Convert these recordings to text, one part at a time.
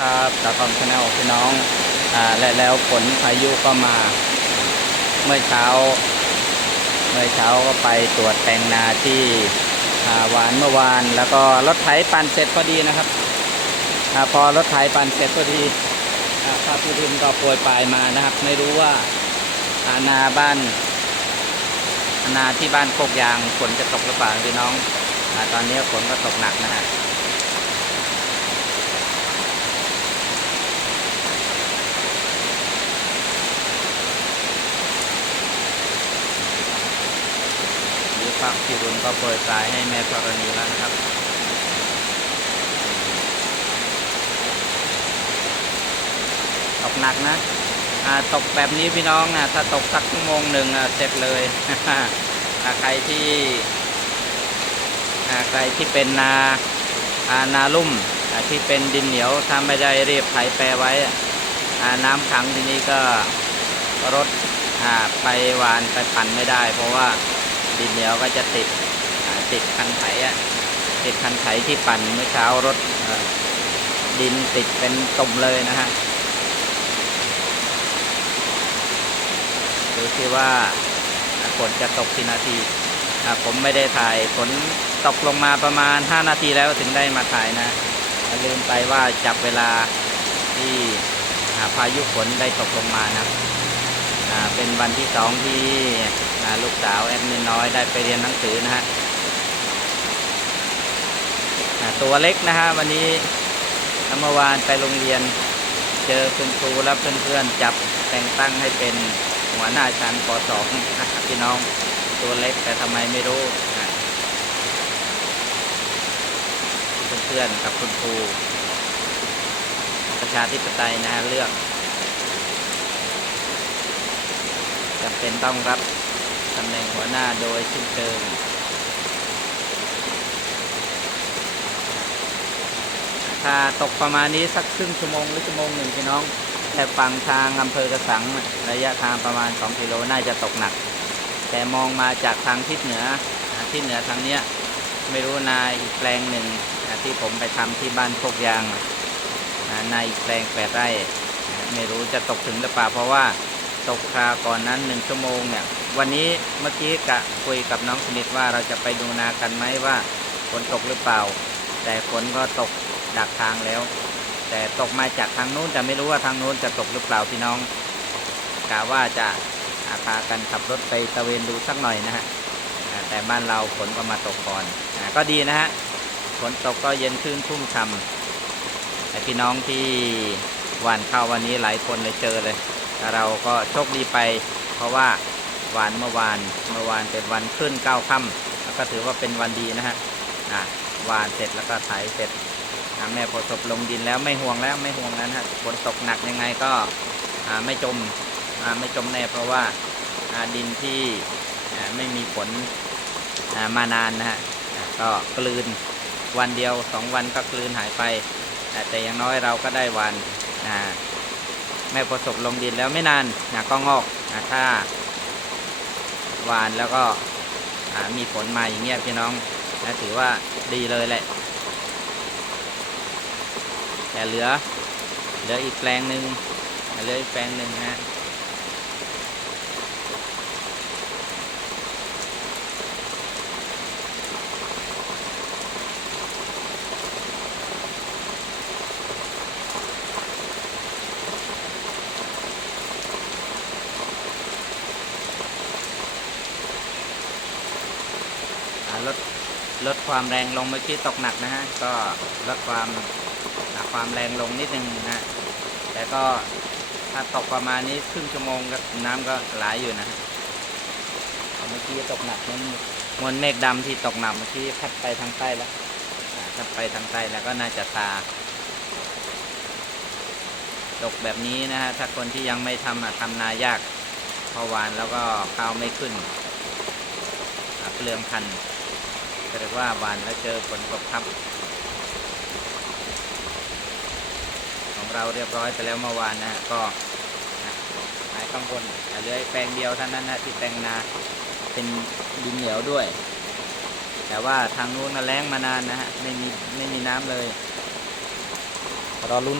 ครับตาคอมชาแนลพี่น้องอ่าและแล้วฝนพายุก็มา เมื่อเช้า เมื่อเช้าก็ไปตรวจแปลงนาที่อ่าหวานเมื่อวาน แล้วก็รถไถปั่นเสร็จพอดีนะครับอพอรถไถปั่นเสร็จพอดีอ่าพระพิรุณก็โปรยปลายมานะครับ ไม่รู้ว่าอานาบ้านอานาที่บ้านโคกยางฝนจะตกหรือเปล่าพี่น้องอตอนนี้ฝนก็ตกหนักนะฮะ นี่ พระพิรุณก็โปรยปลายให้แม่ธรณีแล้วนะครับ ตกหนักนะตกแบบนี้พี่น้องนะถ้าตกสักชั่วโมงหนึ่งเสร็จเลยใครที่ใครที่เป็นนาานาลุ่มที่เป็นดินเหนียวถ้าไม่ได้รีบไถแปรไว้น้ำขังที่นี้ก็รถไปหวานไปปั่นไม่ได้ เพราะว่า ดินเหนียวก็จะติดติดคันไถอะติดคันไถที่ปั่นเมื่อเช้ารถดินติดเป็นตุ่มเลยนะฮะดูสิว่าฝนจะตกกี่นาทีผมไม่ได้ถ่ายฝนตกลงมาประมาณ 5 นาทีแล้วถึงได้มาถ่ายนะลืมไปว่าจับเวลาที่พายุฝนได้ตกลงมานะเป็นวันที่สองที่ อ่าลูกสาวแอดมินน้อยได้ไปเรียนหนังสือนะฮะตัวเล็กนะฮะวันนี้เมื่อวานไปโรงเรียนเจอคุณครูและเพื่อนๆจับแต่งตั้งให้เป็นหัวหน้าชั้นป .2 นะครับพี่น้องตัวเล็กแต่ทำไมไม่รู้นะเพื่อนๆกับคุณครูประชาธิปไตยนะฮะเลือกจำเป็นต้องรับ ตำแหน่งหัวหน้าโดยสิ้นเชิงถ้าตกประมาณนี้สักครึ่งชั่วโมงหรือชั่วโมงหนึ่งพี่น้อง แต่ฝั่งทางอำเภอกระสังระยะทางประมาณ 2 กิโลน่าจะตกหนัก แต่มองมาจากทางทิศเหนือทิศเหนือทางเนี้ยไม่รู้นาอีกแปลงหนึ่งที่ผมไปทำที่บ้านโคกยางอ่านาอีกแปลงแปดไร่ไม่รู้จะตกถึงหรือเปล่าเพราะว่าตกคราก่อนนั้นหนึ่งชั่วโมงเนี่ย วันนี้เมื่อกี้กะคุยกับน้องสนิทว่าเราจะไปดูนากันไหมว่าฝนตกหรือเปล่า แต่ฝนก็ตกดักทางแล้ว แต่ตกมาจากทางนู้นแต่ไม่รู้ว่าทางนู้นจะตกหรือเปล่าพี่น้องกะว่าจะอาพากันขับรถไปตะเวนดูสักหน่อยนะฮะแต่บ้านเราฝนก็มาตกก่อนอก็ดีนะฮะฝนตกก็เย็นขึ้นทุ่มช่ำแต่พี่น้องที่หวานข้าววันนี้หลายคนเลยเจอเลย เราก็โชคดีไป เพราะว่า หวานเมื่อวานเมื่อวานเป็นวันขึ้นเก้าค่ำแล้วก็ถือว่าเป็นวันดีนะฮะอ่าหวานเสร็จแล้วก็ไถเสร็จแม่พอศพลงดินแล้วไม่ห่วงแล้วไม่ห่วงแล้วนะฮะฝนตกหนักยังไงก็ไม่จมไม่จมแน่เพราะว่าดินที่ไม่มีฝนมานานนะฮะก็กลืนวันเดียวสองวันก็กลืนหายไป แต่อย่างน้อยเราก็ได้วันแม่พอศพลงดินแล้วไม่นานก็งอกถ้า วานแล้วก็มีฝนมาอย่างเงี้ยพี่น้องนะถือว่าดีเลยแหละ แต่เหลือ เหลืออีกแปลงหนึ่งเหลืออีกแปลงหนึ่งฮะ ลดลดความแรงลงเมื่อกี้ตกหนักนะฮะก็ลดความความแรงลงนิดนึงนะแต่ก็ถ้าตกประมาณนี้ครึ่งชั่วโมงก็น้ำก็ไหลอยู่นะเมื่อกี้ตกหนักนั้นมวลเมฆดำที่ตกหนักเมื่อกี้พัดไปทางใต้แล้วพัดไปทางใต้แล้วก็น่าจะตา ตกแบบนี้นะฮะถ้าคนที่ยังไม่ทำอะทำนายากพอวานแล้วก็ข้าวไม่ขึ้นเปลืองพันธุ์ ก็เรียกว่าหวานแล้วเจอฝนตกทับของเราเรียบร้อยไปแล้วเมื่อวานนะก็นะหายกังวลอะเหลืออีกแปลงเดียวเท่านั้นนะที่แปลงนาเป็นดินเหนียวด้วย แต่ว่าทางนู้นน่ะแล้งมานานนะฮะไม่มีไม่มีน้ำเลยรอลุ้น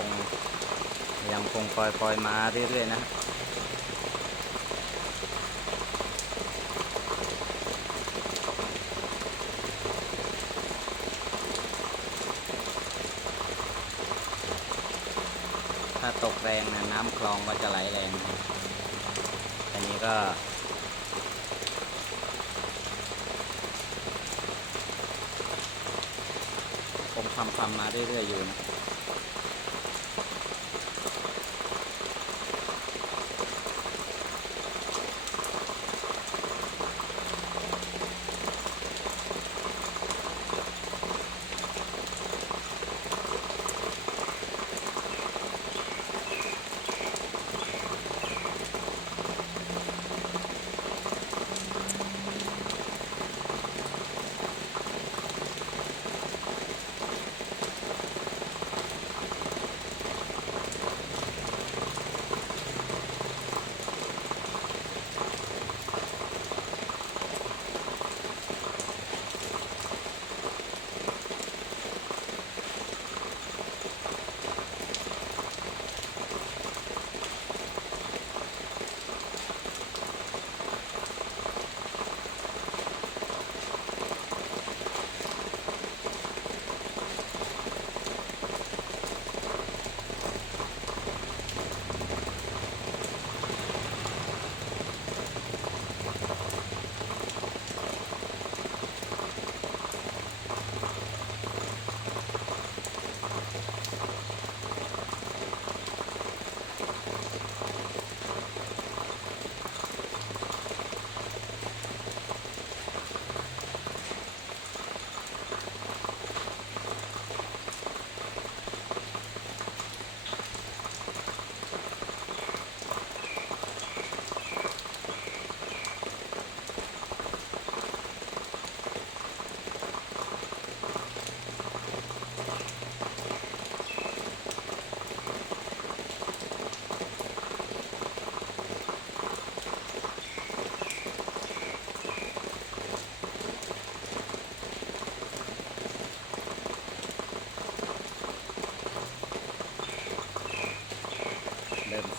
ยังคงยังคงปล่อยๆมาเรื่อยๆนะถ้าตกแรงนะน้ำคลองก็จะไหลแรงอันนี้ก็ผมทำทำมาเรื่อยๆอยู่นะ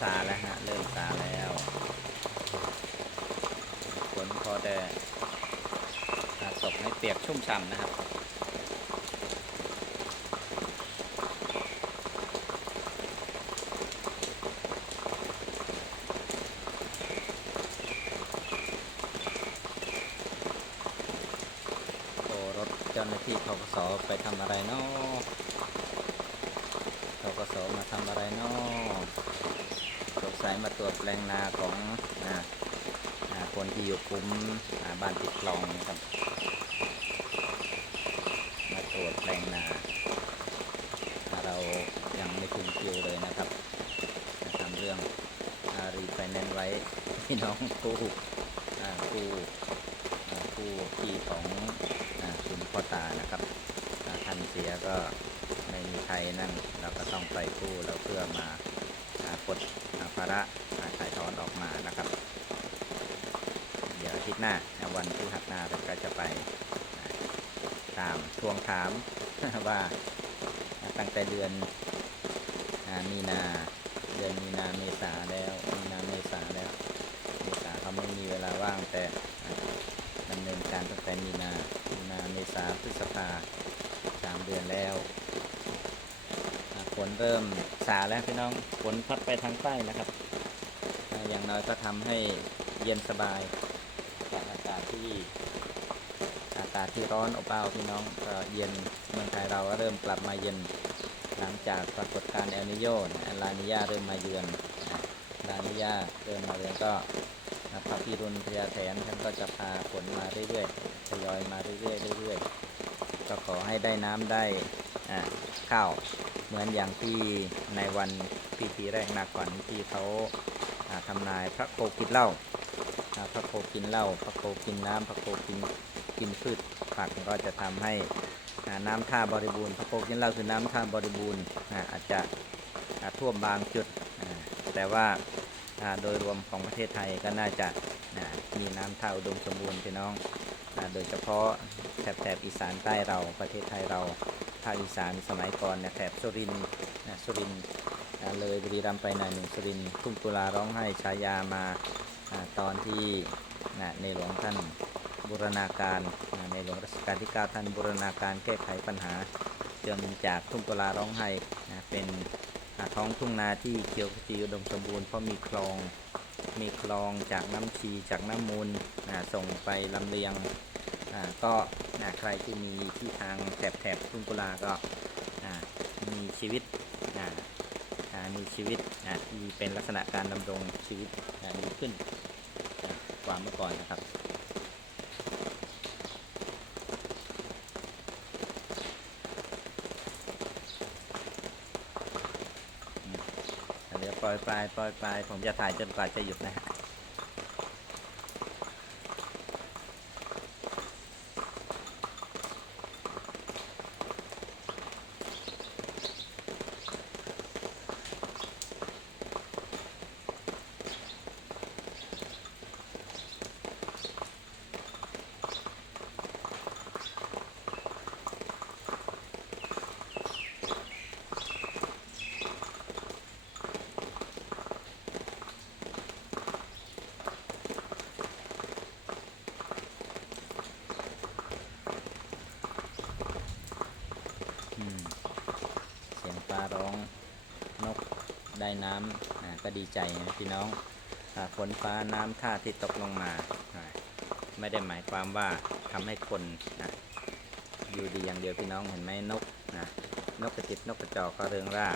ซาแล้วฮะ เริ่มซาแล้วฝนพอแต่ตกให้เปียกชุ่มฉ่ำนะครับโอ้รถเจ้าหน้าที่ทกสไปทำอะไรเนาะ กสมาทำอะไรนอกสงสัยมาตรวจแปลงนาของนะคนที่อยู่คุ้มบ้านติดคลองนะครับ มาตรวจแปลงนา เรายังไม่ถึงคิวเลยนะครับทำเรื่องรีไฟแนนซ์ไว้พี่น้องกู้กู้กู้ที่ของคุณพ่อตานะครับท่านเสียก็ มีใครนั่นเราก็ต้องไปกู้แล้วเพื่อมาอากดอาภาระอาถ่ายถอนออกมานะครับ เดี๋ยวอาทิตย์หน้าวันพฤหัสหน้าเราก็จะไปตามทวงถามว่าตั้งแต่เดือนอมีนาเดือนมีนาเมษาแล้วมีนาเมษาแล้วเมษาเขาไม่มีเวลาว่างแต่ดำเนินการตั้งแต่มีนามีนาเมษาพฤษภาสามเดือนแล้ว นเริ่มสาแล้วพี่น้องฝนพัดไปทางใต้นะครับ อย่างน้อยก็ทำให้เย็นสบายจากอากาศที่อากาศที่ร้อนอบอ้าวพี่น้องก็เย็นเมืองไทยเราก็เริ่มกลับมาเย็นหลังจากปรากฏการณ์เอลนิโยนลานิยาเริ่มมาเยือนลานิยาเริ่มมาเยือนก็นะพระพิรุณพญาแถนท่านก็จะพาฝนมาเรื่อยๆทยอยมาเรื่อยๆเรื่อยๆก็ขอให้ได้น้ำได้ ข้าวเหมือนอย่างที่ในวันพิธีแรกนาก่อนที่เขาอ่าทำนายพระโคกินเหล้าพระโคกินเหล้าพระโคกินน้ำพระโคกินกินพืชผักก็จะทำให้น้ำท่าบริบูรณ์พระโคกินเหล้าคือน้ำท่าบริบูรณ์อาจจะท่วมบางจุด แต่ว่าโดยรวมของประเทศไทยก็น่าจะมีน้ำท่าอุดมสมบูรณ์พี่น้อง โดยเฉพาะแถบแถบอีสานใต้เราประเทศไทยเรา ภาคอีสานสมัยก่อนเนี่ยแถบสุรินนะสุรินเลยบุรีรัมย์ไปหน่อยหนึ่งสุรินทุ่งตุลาร้องไห้ฉายามาตอนที่นะในหลวงท่านบูรณาการในหลวงรัชกาลที่ 9 ท่านบูรณาการแก้ไขปัญหาจนจากทุ่งกุลาร้องไห้นะเป็นท้องทุ่งนาที่เขียวขจีอุดมสมบูรณ์เพราะมีคลองมีคลองจากน้ำชีจากน้ำมูลส่งไปลำเลียง ก็ใครที่มีที่ทางแถบแถบทุ่งกุลาก็มีชีวิตมีชีวิตอ่าที่เป็นลักษณะการดำรงชีวิตดีขึ้นอ่ากว่าเมื่อก่อนนะครับเดี๋ยวปล่อยปลายปล่อยปลายผมจะถ่ายจนกว่าจะหยุดนะฮะอืมเสียงปลาร้องนก ได้น้ำก็ดีใจนะพี่น้องฝนฟ้าน้ำท่าที่ตกลงมา ไม่ได้หมายความว่าทำให้คนนะอยู่ดีอย่างเดียวพี่น้องเห็นไหมนกนะนกกระจิบนกกระจอกก็เริงร่า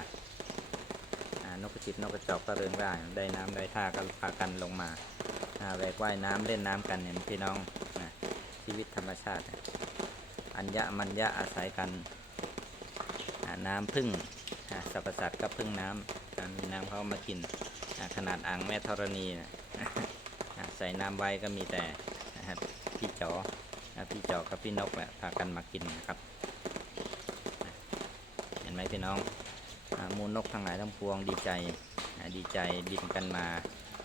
นกกระจิบนกกระจอกก็เริงร่าได้น้ำได้ท่าก็พากันลงมาอ่าแหวกว่ายน้ำเล่นน้ำกันเห็นพี่น้องนะชีวิตธรรมชาติ อัญญะมัญญะอาศัยกันน้ำพึ่งสรรพสัตว์ก็พึ่งน้ำอ่า มีน้ำเขามากินขนาดอ่างแม่ธรณีนะใส่น้ำไว้ก็มีแต่พี่จออ่าพี่จอกับพี่นกแหละพากันมากินนะครับ เห็นไหมพี่น้องมูลนกทั้งหลายทั้งปวงดีใจดีใจบินกันมา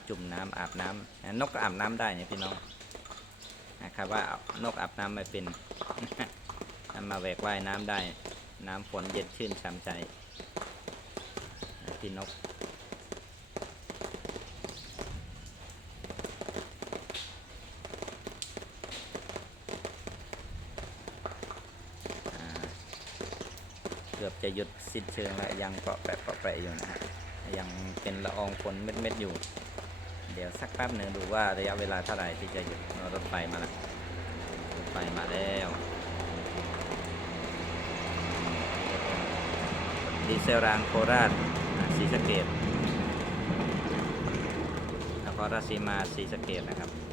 จุ่มน้ำอาบน้ำอ่านกก็อาบน้ำได้เนี่ยพี่น้องนะครับว่านกอาบน้ำไม่เป็นมาแหวกว่ายน้ำได้ น้ำฝนเย็นชื่นฉ่ำใจ พี่นกเกือบจะหยุดสิ้นเชิงแล้วยังเปาะแปะเปาะแปะอยู่นะฮะยังเป็นละอองฝนเม็ดๆอยู่ เดี๋ยวสักแป๊บหนึ่งดูว่าระยะเวลาเท่าไหร่ที่จะหยุดรถไฟมาแล้วรถไฟมาแล้วดีเซลรางโคราช ศรีสะเกดนครราชสีมาศรีสะเกดนะครับ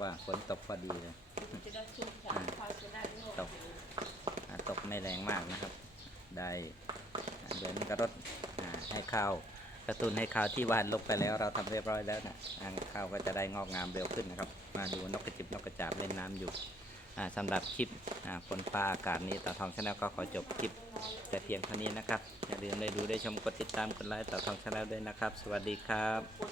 ว่าฝนตกพอดีเลยจะได้ชุ่มฉ่ำคอยจะได้นวดตกอ่าตกไม่แรงมากนะครับ ได้อ่าเดี๋ยวนี้ก็รดอ่าให้ข้าวกระตุนให้ข้าวที่หวานลงไปแล้ว เราทำเรียบร้อยแล้วนะอ่าข้าวก็จะได้งอกงามเร็วขึ้นนะครับ มาดูนกกระจิบนกกระจาบเล่นน้ำอยู่อ่าสำหรับคลิปอ่าฝนฟ้าอากาศนี้ต่อทองชาแนลก็ขอจบคลิป แต่เพียงเท่านี้นะครับ อย่าลืมได้ดูได้ชมกดติดตามกดไลค์ต่อทองชาแนลด้วยนะครับ สวัสดีครับ